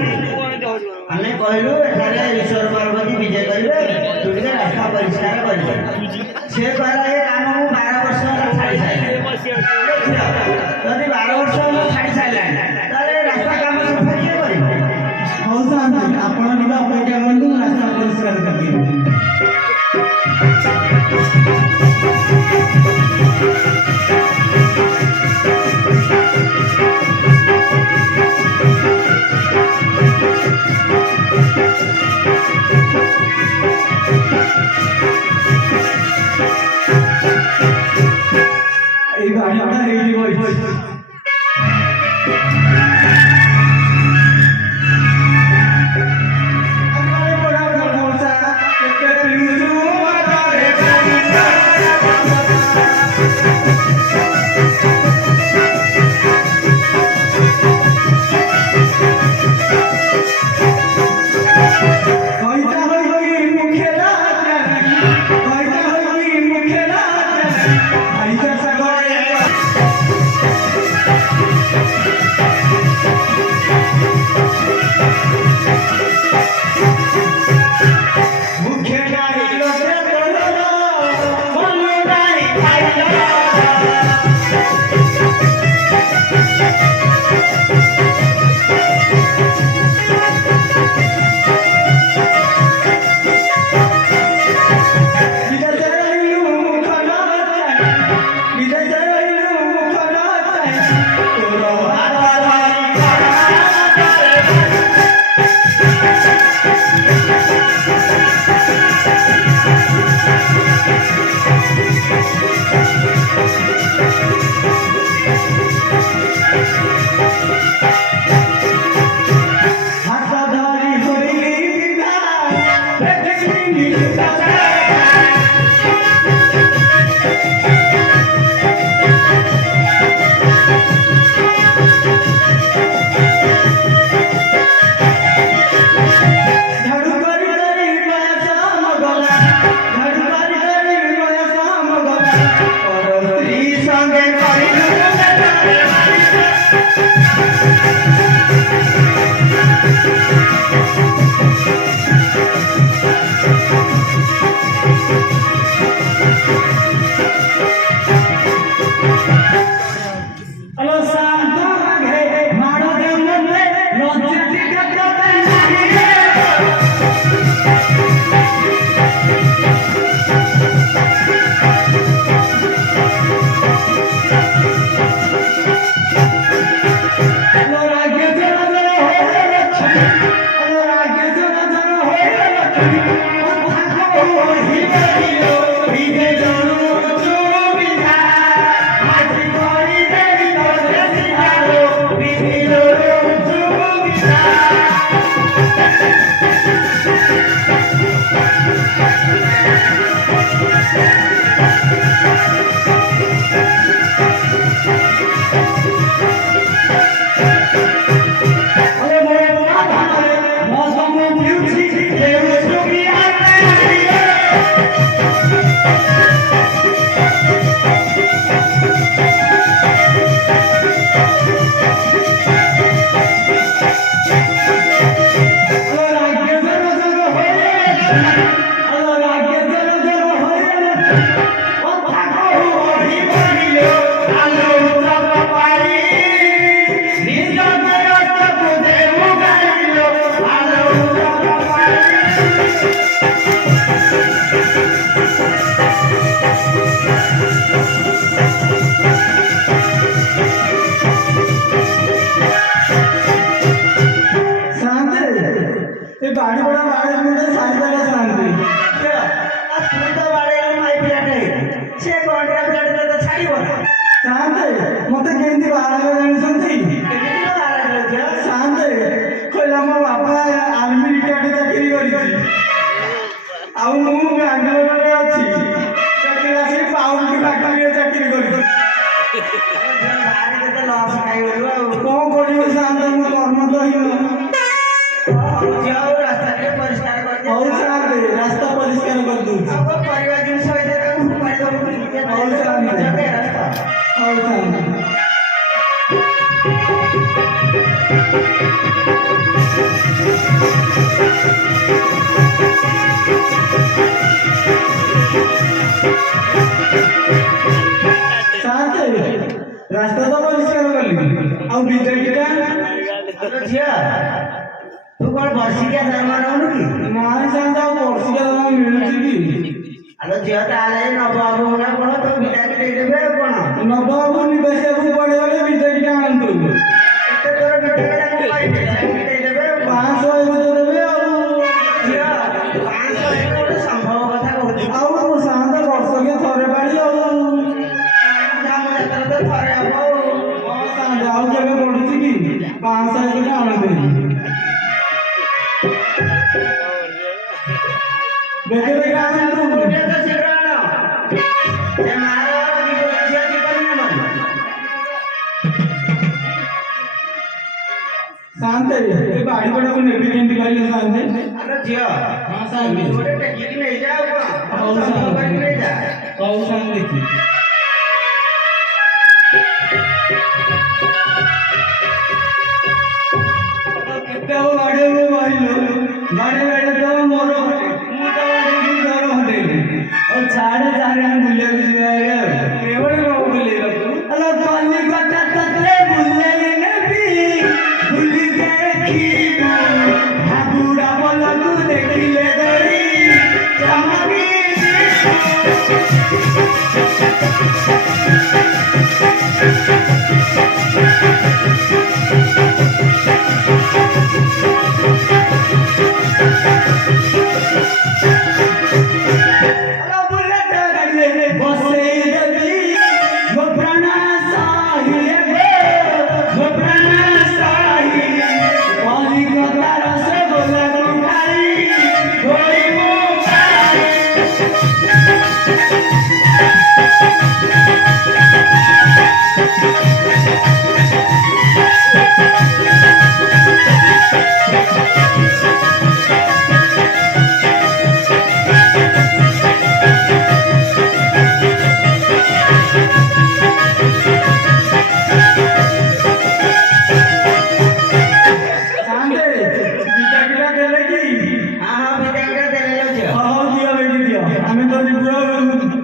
आमे कहलु एठारे ईश्वर पार्वती विजय करिवे तुझे रास्ता परिष्कार करिवे से कहला ए काम मु 12 वर्ष छाड़ी साइले यदि 12 वर्ष छाड़ी साइला तारे रास्ता काम सफा के करिवे हो सान आपण निबा अपेक्षा करलु रास्ता परिष्कार करिवे शांत मते केंदी बाहर जानिसंती କେମିତି କଣ ବାହାରିଲା ଝିଅ? शांत କହିଲା ମୋ ବାପା ଆର୍ମି ରିଟାୟାର୍ଡ ଚାକିରି କରିଛି ଆଉ ମୁଁ ବାଙ୍ଗାଲୋରରେ ଅଛି ଚାକିରି ଆସି ପାଉଣ୍ଡ ଫ୍ୟାକ୍ଟ୍ରିରେ ଚାକିରି କରିଛି ଝିଅ ବାହାରି କେତେ ଲସ୍ ଖାଇଗଲୁ ଆଉ। କଣ କରିବୁ शांत ମୁଁ କର୍ମ ତ ହଉ ଝିଅ ଆଉ ରାସ୍ତା ଟିକେ ପରିଷ୍କାର କରିଦେ। ହଉ शांत ରାସ୍ତା ପରିଷ୍କାର କରିଦଉଛି ଆଉ କଣ ପରିବା ଜିନିଷ ହେଇଥାଏ ତାକୁ ଫୋପାଡ଼ି ଦବୁ ଟିକେ ହଉ शांत ନିଜେ ରାସ୍ତା। ହଉ शांत शांत रास्ता तो परिष्कार कली ଆଉ ବିଜେପିଟା ହ୍ୟାଲୋ ଝିଅ ତୁ କଣ ବର୍ଷିକିଆ ଦରମା ନଉନୁ କି? ନାଇଁ शांत ଆଉ ବର୍ଷିକା ଦରମା ମିଳୁଛି କି ହ୍ୟାଲୋ ଝିଅ ତାହେଲେ ନବ ବାବୁ ନା କଣ ତୋ ପିଲାକି ଦେଇଦେବେ ଆଉ କଣ? ନବାବୁ ନିବେଶିବାକୁ ପଡ଼ିଗଲେ ବିଜେପିଟା ଆଣନ୍ତୁ କେତେ ତୋର ପିଲାକି ତାକୁ କହିବେ ତାକୁ ଦେଇଦେବେ ଆଉ କଣ? 500 ଏବେ ତ ଦେବେ ଆଉ ଝିଅ 500 ଏଇଟା ଗୋଟେ ସମ୍ଭବ କଥା କହୁଛୁ। ଆଉ शांत ବର୍ଷକେ ଥରେ ପାଳି ଆଉ ଧାମ ଯାତ୍ରା ତ ଥରେ ହବ ଆଉ। ହଁ शांत ଆଉ କେବେ ପଡୁଛି କି 500 ଏବେ ଆଣନ୍ତି ଦେଖେ ଦେଖେ ଆଣନ୍ତୁ କୋଉଠି ଅଛ ଶୀଘ୍ର ଆଣ। ଏ ମାର ଝିଅ ଯିବନି ଆମର। शांत ଏ ବାଡ଼ି ପଟାକୁ ନେବି କେମିତି କହିଲେ शांत ହ୍ୟାଲୋ ଝିଅ ହଁ शांत ଗୋଟେ ଟେକିକି ନେଇଯା ଆଉ କଣ? ହଉ ସମ୍ଭବ शांत କରିକି ନେଇଯା। ହଉ शांत ଦେଖି କେତେ ଆଉ ବାଡ଼େଇବୁ କହିଲୁ ବାଡ଼େଇ ତ ମୋର ମୁଁ ତ ବାଡ଼େଇକି ତୋର ହଟେଇଲି ଆଉ ଛାଡ଼େ ଚାଲେ ଆମେ ବୁଲିବାକୁ ଯିବା ଆଉ କେବଳ କଣ ବୁଲେଇବାକୁ ଆଲୋ କଲିକତା ତତେ ବୁଲେଇ ନେବି ବୁଲି ଦେଖିବୁ ହାବୁଡ଼ା ବଲକୁ ଦେଖିଲେ ଧରି ଚମକି ଆଲୋ ବୁଲେଟ ଗାଡ଼ିରେ ବସେଇ ଦେବି ମୋ ପ୍ରାଣ ସାହି ମୋ ପ୍ରାଣ ସାହି କଲିକତାର ରସଗୋଲାକୁ ଖାଇ ଧୋଇବୁ ଖାଇ शांत ବିଟାକିଟା ଦେଲେ କି ହଁ ହଁ ପିଲାକିଟା ଦେଲେ ଲୋ ଝିଅ। ହଉ ଦିଅ ବେଟି ଦିଅ ଆମେ ତ ଯିବୁ ଆଉ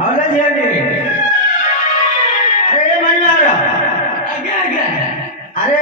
ହଉ ଲୋ ଝିଅଟି। ଆରେ ଏ ମଣିମାର ଆଜ୍ଞା ଆଜ୍ଞା ଆରେ